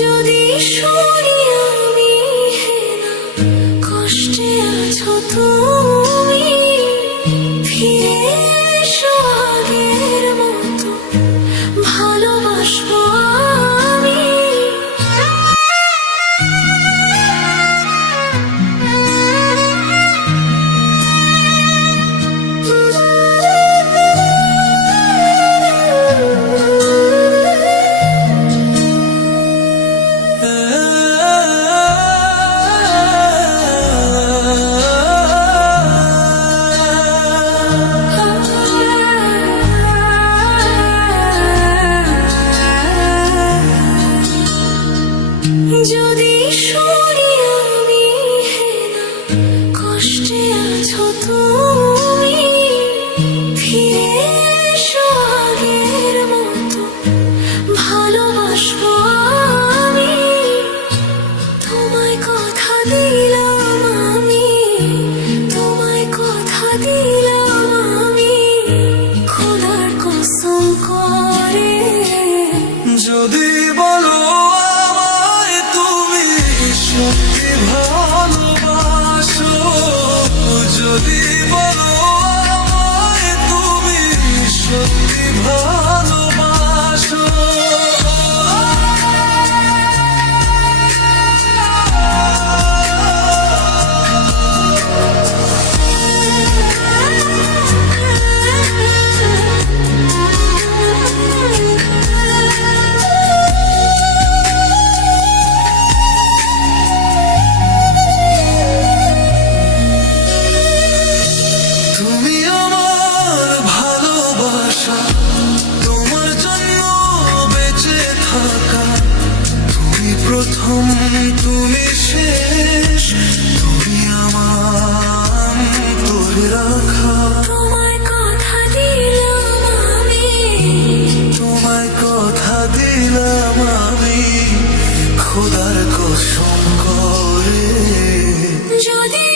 যদি শুনি আমি হেনা কষ্টে আছো তুমি, ফিরে এসো আগের মতো ভালোবাসবো আমি। যদি শুনি আমি হেনা কষ্টে আছো তুমি, ফিরে এসো আগের মতো ভালোবাসবো আমি। তোমায় কথা দিলাম আমি, তোমায় কথা দিলাম আমি, খোদার কসম করে। যদি বলো সত্যি ভালোবাসো, যদি বলো আমায় তুমি সত্যি ভালোবাসো, তোমার জন্য বেঁচে থাকা, তুমি প্রথম তুমি শেষ, তুমি আমার তোরে রাখা। তোমায় কথা দিলাম আমি, তোমায় কথা দিলাম আমি, খোদার কসম করে। যদি